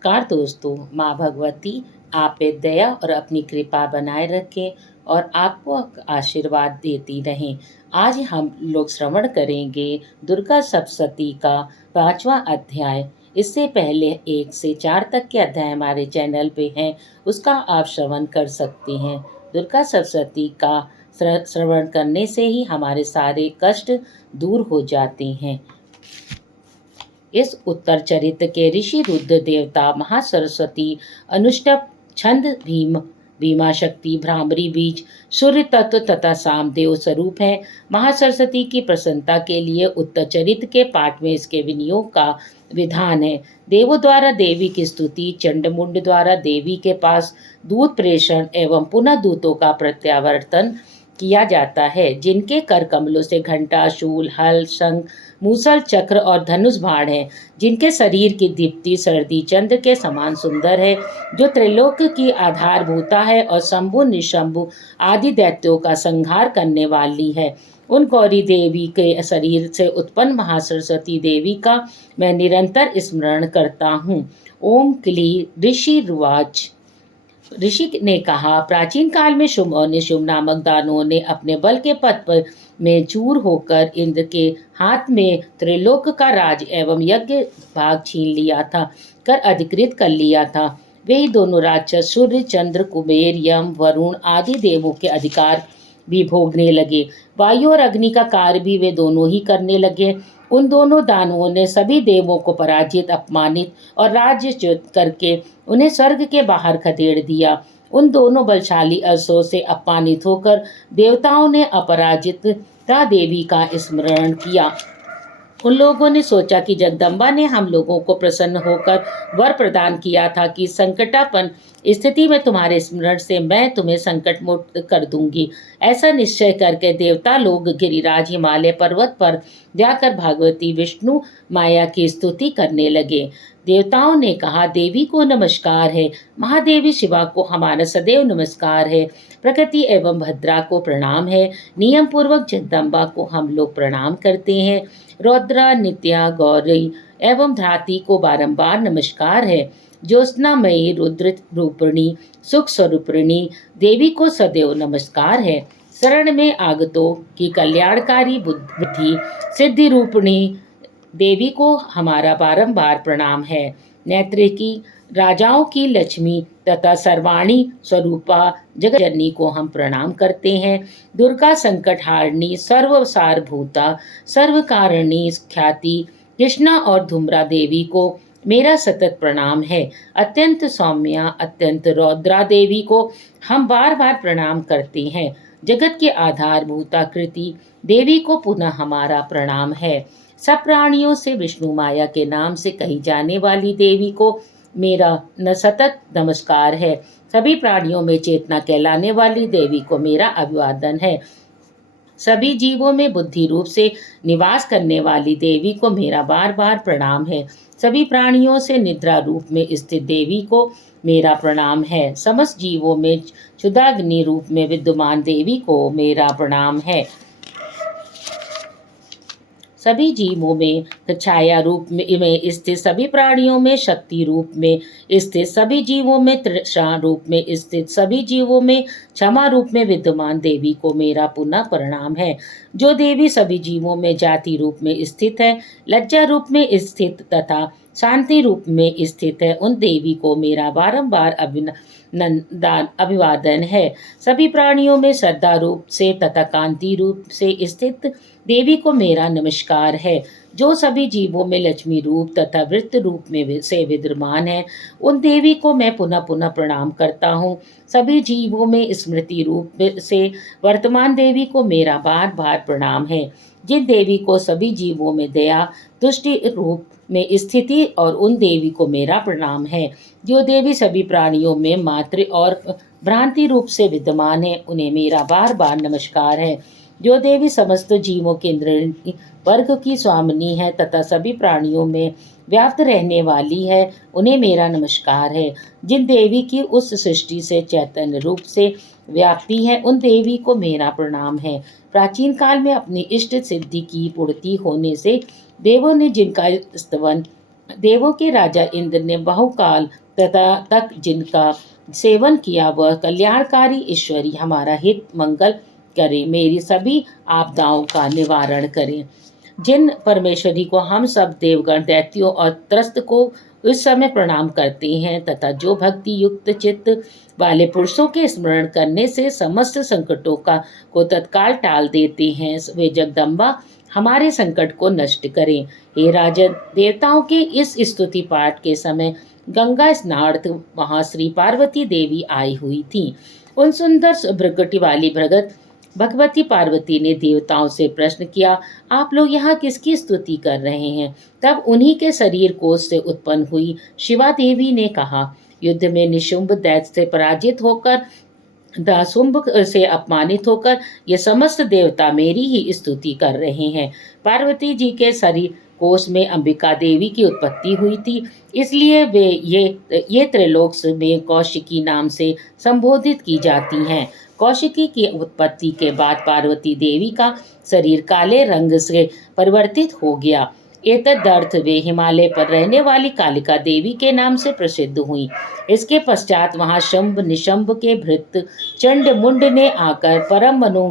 नमस्कार दोस्तों, माँ भगवती आप पे दया और अपनी कृपा बनाए रखें और आपको आशीर्वाद देती रहें। आज हम लोग श्रवण करेंगे दुर्गा सप्तशती का 5वां अध्याय। इससे पहले 1 से 4 तक के अध्याय हमारे चैनल पे हैं, उसका आप श्रवण कर सकते हैं। दुर्गा सप्तशती का श्रवण करने से ही हमारे सारे कष्ट दूर हो जाते हैं। इस उत्तर चरित्र के ऋषि रुद्र देवता महासरस्वती अनुष्टप छंद भीमा शक्ति भ्रामरी बीज सूर्य तत्व तथा सामदेव स्वरूप है। महासरस्वती की प्रसन्नता के लिए उत्तर चरित्र के पाठ में इसके विनियोग का विधान है। देवों द्वारा देवी की स्तुति, चंडमुंड द्वारा देवी के पास दूत प्रेषण एवं पुनः दूतों का प्रत्यावर्तन किया जाता है, जिनके कर कमलों से घंटा, शूल, हल, शंख, मूसल, चक्र और धनुष बाण है, जिनके शरीर की दीप्ति सर्दी चंद्र के समान सुंदर है, जो त्रिलोक की आधारभूता है और शंभु निशंभु आदि दैत्यों का संहार करने वाली है। उन गौरी देवी के शरीर से उत्पन्न महासरस्वती देवी का मैं निरंतर स्मरण करता हूँ। ओम क्ली ऋषि रुवाच। ऋषि ने कहा, प्राचीन काल में शुंभ और निशुंभ नामक दानवों ने अपने बल के पद पर में चूर होकर इंद्र के हाथ में त्रिलोक का राज एवं यज्ञ भाग छीन लिया था, कर अधिकृत कर लिया था। वे ही दोनों राक्षस सूर्य, चंद्र, कुबेर, यम, वरुण आदि देवों के अधिकार भी भोगने लगे। वायु और अग्नि का कार्य भी वे दोनों ही करने लगे। उन दोनों दानवों ने सभी देवों को पराजित, अपमानित और राज्यच्युत करके उन्हें स्वर्ग के बाहर खदेड़ दिया। उन दोनों बलशाली असुरों से अपमानित होकर देवताओं ने अपराजिता देवी का स्मरण किया। उन लोगों ने सोचा कि जगदम्बा ने हम लोगों को प्रसन्न होकर वर प्रदान किया था कि संकटापन्न स्थिति में तुम्हारे स्मरण से मैं तुम्हें संकट मुक्त कर दूंगी। ऐसा निश्चय करके देवता लोग गिरिराज हिमालय पर्वत पर जाकर भगवती विष्णु माया की स्तुति करने लगे। देवताओं ने कहा, देवी को नमस्कार है, महादेवी शिवा को हमारा सदैव नमस्कार है, प्रकृति एवं भद्रा को प्रणाम है, नियम पूर्वक जगदम्बा को हम लोग प्रणाम करते हैं, रौद्रा, नित्या, गौरी एवं धाती को बारंबार नमस्कार है, ज्योत्सनामयी, रुद्र रूपिणी, सुख स्वरूपिणी देवी को सदैव नमस्कार है, शरण में आगतों की कल्याणकारी बुद्धि सिद्धि रूपिणी देवी को हमारा बारंबार प्रणाम है, नेत्रिकी राजाओं की लक्ष्मी तथा सर्वाणी स्वरूपा जगजननी को हम प्रणाम करते हैं, दुर्गा संकटहारिणी, सर्वसारभूता, सर्वकारिणी ख्याति कृष्णा और धूम्रा देवी को मेरा सतत प्रणाम है, अत्यंत सौम्या, अत्यंत रौद्रा देवी को हम बार बार प्रणाम करते हैं, जगत के आधारभूता कृति देवी को पुनः हमारा प्रणाम है, सब प्राणियों से विष्णु माया के नाम से कही जाने वाली देवी को मेरा सतत नमस्कार है, सभी प्राणियों में चेतना कहलाने वाली देवी को मेरा अभिवादन है, सभी जीवों में बुद्धि रूप से निवास करने वाली देवी को मेरा बार बार प्रणाम है, सभी प्राणियों से निद्रा रूप में स्थित देवी को मेरा प्रणाम है, समस्त जीवों में क्षुधाग्नि रूप में विद्यमान देवी को मेरा प्रणाम है, सभी जीवों में छाया रूप में स्थित, सभी प्राणियों में शक्ति रूप में स्थित, सभी जीवों में तृष्णा रूप में स्थित, सभी जीवों में क्षमा रूप में विद्यमान देवी को मेरा पुनः प्रणाम है, जो देवी सभी जीवों में जाति रूप में स्थित है, लज्जा रूप में स्थित तथा शांति रूप में स्थित है, उन देवी को मेरा बारंबार अभिवादन है, सभी प्राणियों में श्रद्धा रूप से तथा कांति रूप से स्थित देवी को मेरा नमस्कार है, जो सभी जीवों में लक्ष्मी रूप तथा वृत्त रूप में से विद्यमान है, उन देवी को मैं पुनः पुनः प्रणाम करता हूँ, सभी जीवों में स्मृति रूप से वर्तमान देवी को मेरा बार बार प्रणाम है, जिन देवी को सभी जीवों में दया तुष्टि रूप में स्थिति और उन देवी को मेरा प्रणाम है, जो देवी सभी प्राणियों में मात्र और भ्रांति रूप से विद्यमान है, उन्हें मेरा बार बार नमस्कार है, जो देवी समस्त जीवों के इंद्रिय वर्ग की स्वामिनी है तथा सभी प्राणियों में व्याप्त रहने वाली है, उन्हें मेरा नमस्कार है, जिन देवी की उस सृष्टि से चैतन्य रूप से व्याप्ति है, उन देवी को मेरा प्रणाम है, प्राचीन काल में अपनी इष्ट सिद्धि की पूर्ति होने से देवों ने जिनका स्तवन देवों के राजा इंद्र ने बहुकाल तथा तक जिनका सेवन किया, वह कल्याणकारी ईश्वरी हमारा हित मंगल करे, मेरी सभी आपदाओं का निवारण करें। जिन परमेश्वरी को हम सब देवगण दैत्यों और त्रस्त को इस समय प्रणाम करते हैं तथा जो भक्ति युक्त चित्त वाले पुरुषों के स्मरण करने से समस्त संकटों का को तत्काल टाल देते हैं, वे जगदम्बा हमारे संकट को नष्ट करें। हे राजन, देवताओं के इस स्तुति पाठ के समय गंगा स्नानार्थ वहां श्री पार्वती देवी आई हुई थी। उन सुंदर भ्रगुटी वाली भगत भगवती पार्वती ने देवताओं से प्रश्न किया, आप लोग यहाँ किसकी स्तुति कर रहे हैं? तब उन्हीं के शरीर कोश से उत्पन्न हुई शिवा देवी ने कहा, युद्ध में निशुंभ दैत्य से पराजित होकर दासुंभ से अपमानित होकर ये समस्त देवता मेरी ही स्तुति कर रहे हैं। पार्वती जी के शरीर कोश में अंबिका देवी की उत्पत्ति हुई थी, इसलिए वे ये त्रिलोक में कौशिकी नाम से संबोधित की जाती हैं। कौशिकी की उत्पत्ति के बाद पार्वती देवी का शरीर काले रंग से परिवर्तित हो गया। एतदर्थ वे हिमालय पर रहने वाली कालिका देवी के नाम से प्रसिद्ध हुई। इसके पश्चात वहां शंभ निशंभ के भृत्य चंड मुंड ने आकर परम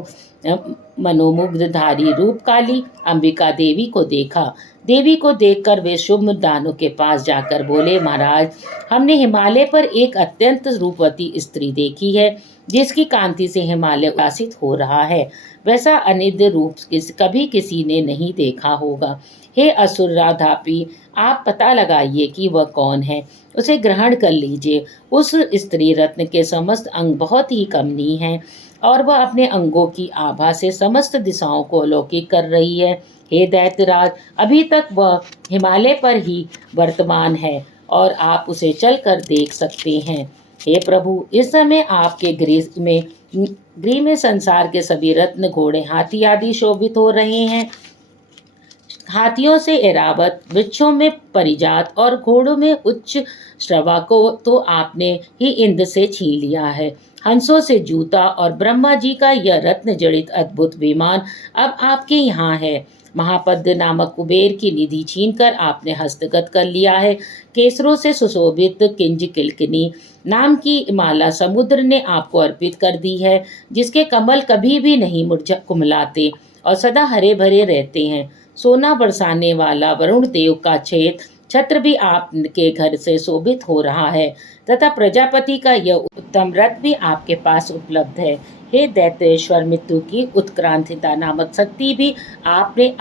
मनोमुग्धधारी रूप काली अंबिका देवी को देखा। देवी को देखकर वे शुभ दानों के पास जाकर बोले, महाराज, हमने हिमालय पर एक अत्यंत रूपवती स्त्री देखी है, जिसकी कांति से हिमालय उल्लासित हो रहा है। वैसा अनिद्य रूप कभी किसी ने नहीं देखा होगा। हे असुर राधापी, आप पता लगाइए कि वह कौन है, उसे ग्रहण कर लीजिए। उस स्त्री रत्न के समस्त अंग बहुत ही कमनीय हैं और वह अपने अंगों की आभा से समस्त दिशाओं को अलौकिक कर रही है। हे दैत्यराज, अभी तक वह हिमालय पर ही वर्तमान है और आप उसे चलकर देख सकते हैं। हे प्रभु, इस समय आपके गृह में संसार के सभी रत्न, घोड़े, हाथी आदि शोभित हो रहे हैं। हाथियों से एरावत, वृक्षों में परिजात और घोड़ों में उच्च श्रवा को तो आपने ही इंद्र से छीन लिया है। हंसों से जूता और ब्रह्मा जी का यह रत्न जड़ित अद्भुत विमान अब आपके यहाँ है। महापद्य नामक कुबेर की निधि छीनकर आपने हस्तगत कर लिया है। केसरों से सुशोभित किंज किलकिनी नाम की माला समुद्र ने आपको अर्पित कर दी है, जिसके कमल कभी भी नहीं कुमलाते और सदा हरे भरे रहते हैं। सोना बरसाने वाला वरुण देव का छत्र भी आपके घर से शोभित हो रहा है तथा प्रजापति का यह उत्तम रथ भी आपके पास उपलब्ध है। हे दैत्येश्वर, मृत्यु की उत्क्रांतिता नामक शक्ति भी आपने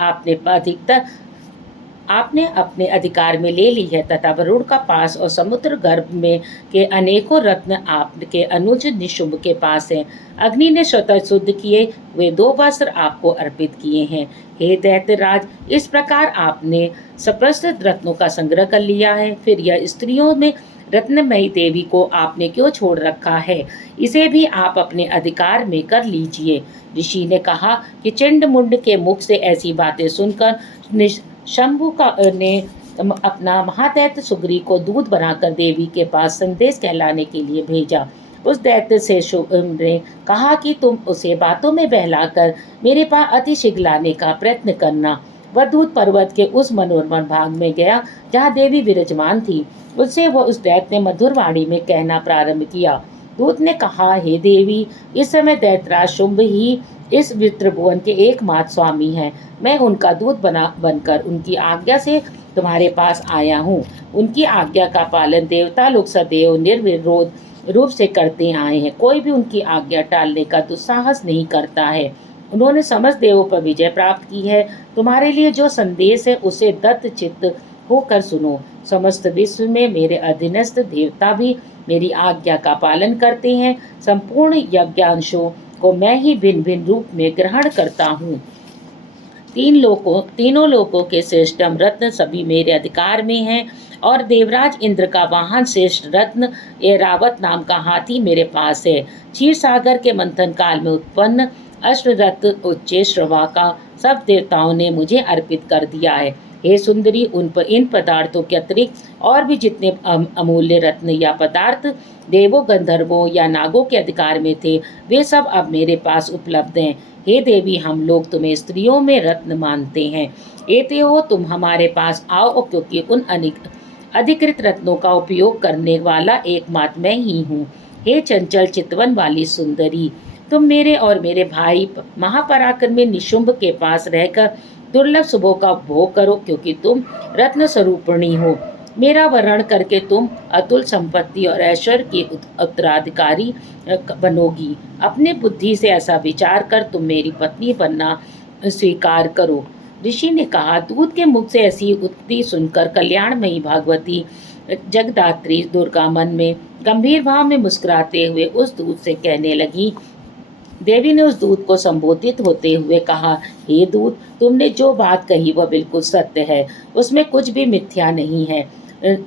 अपने अधिकार में ले ली है तथा वरुण का पास और समुद्र गर्भ में के अनेकों रत्न आपके अनुज निशुंभ के पास हैं। अग्नि ने स्वतः शुद्ध किए वे 2 वस्त्र आपको अर्पित किए हैं। हे दैत्यराज, इस प्रकार आपने सप्रसिद्ध रत्नों का संग्रह कर लिया है, फिर यह स्त्रियों में रत्नमयी देवी को आपने क्यों छोड़ रखा है? इसे भी आप अपने अधिकार में कर लीजिए। ऋषि ने कहा कि चंड मुंड के मुख से ऐसी बातें सुनकर शंभु ने अपना महादैत्य सुग्री को दूध बनाकर देवी के पास संदेश कहलाने के लिए भेजा। उस दैत्य से ने कहा कि तुम उसे बातों में बहलाकर मेरे पास अति शीघ्र लाने का प्रयत्न करना। वह दूध पर्वत के उस मनोरम भाग में गया जहाँ देवी विराजमान थी। उससे वह उस दैत्य ने मधुर वाणी में कहना प्रारंभ किया। दूत ने कहा, हे देवी, इस समय दैत्यराज शुंभ ही इस त्रिभुवन के एकमात्र स्वामी हैं। मैं उनका दूत बनकर उनकी आज्ञा से तुम्हारे पास आया हूँ। उनकी आज्ञा का पालन देवता लोग सदैव निर्विरोध रूप से करते आए हैं। कोई भी उनकी आज्ञा टालने का दुस्साहस नहीं करता है। उन्होंने समस्त देवों पर विजय प्राप्त की है। तुम्हारे लिए जो संदेश है उसे दत्त चित्त होकर सुनो। समस्त विश्व में मेरे अधीनस्थ देवता भी मेरी आज्ञा का पालन करते हैं। संपूर्ण यज्ञांशों को मैं ही भिन्न भिन्न रूप में ग्रहण करता हूँ। तीनों लोकों के श्रेष्ठतम रत्न सभी मेरे अधिकार में हैं और देवराज इंद्र का वाहन श्रेष्ठ रत्न ऐरावत नाम का हाथी मेरे पास है। क्षीर सागर के मंथन काल में उत्पन्न अष्टरथ उच्च श्रवा का सब देवताओं ने मुझे अर्पित कर दिया है। हे सुंदरी, इन पदार्थों के अतिरिक्त और भी जितने अमूल्य रत्न या पदार्थ देवों, गंधर्वों या नागों के अधिकार में थे, वे सब अब मेरे पास उपलब्ध हैं। हे देवी, हम लोग तुम्हें स्त्रियों में रत्न मानते हैं। एतयो, तुम हमारे पास आओ, क्योंकि उन अधिकृत रत्नों का उपयोग करने वाला एकमात्र मैं ही हूँ। हे चंचल चितवन वाली सुंदरी, तुम मेरे और मेरे भाई महापराक्रमी निशुंभ के पास रहकर दुर्लभ शुभों का उपभोग करो, क्योंकि तुम रत्न स्वरूपिणी हो। मेरा वर्ण करके तुम अतुल संपत्ति और ऐश्वर्य की उत्तराधिकारी बनोगी। अपनी बुद्धि से ऐसा विचार कर तुम मेरी पत्नी बनना स्वीकार करो। ऋषि ने कहा। दूत के मुख से ऐसी उक्ति सुनकर कल्याणमयी भागवती जगदात्री दुर्गा मन में गंभीर भाव में मुस्कुराते हुए उस दूत से कहने लगी। देवी ने उस दूत को संबोधित होते हुए कहा, हे दूत, तुमने जो बात कही वह बिल्कुल सत्य है, उसमें कुछ भी मिथ्या नहीं है।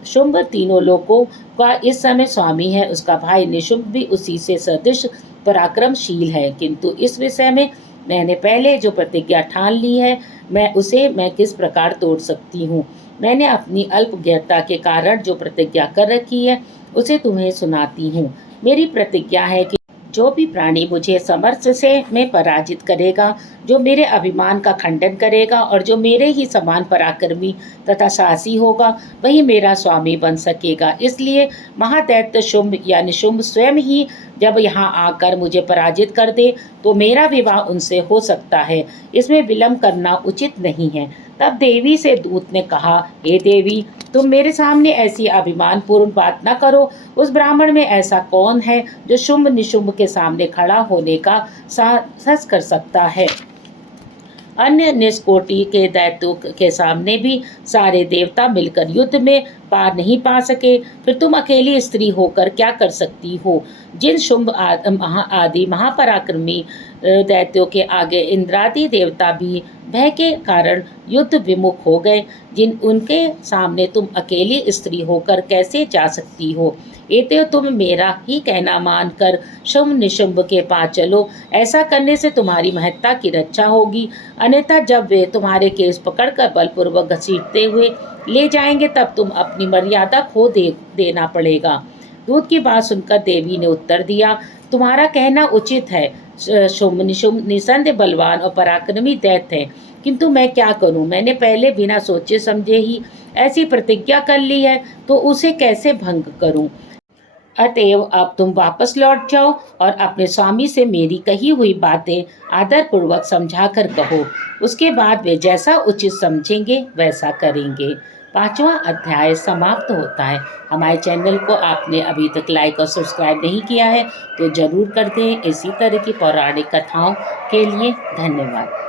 शुंभ तीनों लोकों का इस समय स्वामी है, उसका भाई निशुंभ भी उसी से सदृश पराक्रमशील है, किंतु इस विषय में मैंने पहले जो प्रतिज्ञा ठान ली है, मैं किस प्रकार तोड़ सकती हूँ। मैंने अपनी अल्पज्ञता के कारण जो प्रतिज्ञा कर रखी है, उसे तुम्हें सुनाती हूँ। मेरी प्रतिज्ञा है कि जो भी प्राणी मुझे समर्थ से में पराजित करेगा, जो मेरे अभिमान का खंडन करेगा और जो मेरे ही समान पराक्रमी तथा साहसी होगा, वही मेरा स्वामी बन सकेगा। इसलिए महादैत्य शुंभ या निशुंभ स्वयं ही जब यहाँ आकर मुझे पराजित कर दे, तो मेरा विवाह उनसे हो सकता है। इसमें विलंब करना उचित नहीं है। तब देवी से दूत ने कहा, हे देवी, तुम मेरे सामने ऐसी अभिमानपूर्ण बात न करो। उस ब्राह्मण में ऐसा कौन है जो शुंभ निशुंभ के सामने खड़ा होने का साहस कर सकता है। अन्य निष्कोटि के दैत्यों के सामने भी सारे देवता मिलकर युद्ध में पार नहीं पा सके, फिर तुम अकेली स्त्री होकर क्या कर सकती हो। जिन शुंभ आदि महापराक्रमी दैत्यों के आगे इंद्रादि देवता भी भय के कारण युद्ध विमुख हो गए, उनके सामने तुम अकेली स्त्री होकर कैसे जा सकती हो। एते तुम मेरा ही कहना मानकर शुंभ निशुंभ के पास चलो। ऐसा करने से तुम्हारी महत्ता की रक्षा होगी, अन्यथा जब वे तुम्हारे केस पकड़कर बलपूर्वक घसीटते हुए ले जाएंगे, तब तुम अपनी मर्यादा खो देना पड़ेगा। दूत की बात सुनकर देवी ने उत्तर दिया, तुम्हारा कहना उचित है। शुंभ निशुंभ निसंदेह बलवान और पराक्रमी दैत्य हैं, किंतु मैं क्या करूं। मैंने पहले बिना सोचे समझे ही ऐसी प्रतिज्ञा कर ली है, तो उसे कैसे भंग करूं। अतएव अब तुम वापस लौट जाओ और अपने स्वामी से मेरी कही हुई बातें आदरपूर्वक समझाकर कहो। उसके बाद वे जैसा उचित समझेंगे वैसा करेंगे। 5वां अध्याय समाप्त होता है। हमारे चैनल को आपने अभी तक लाइक और सब्सक्राइब नहीं किया है तो जरूर कर दें। इसी तरह की पौराणिक कथाओं के लिए धन्यवाद।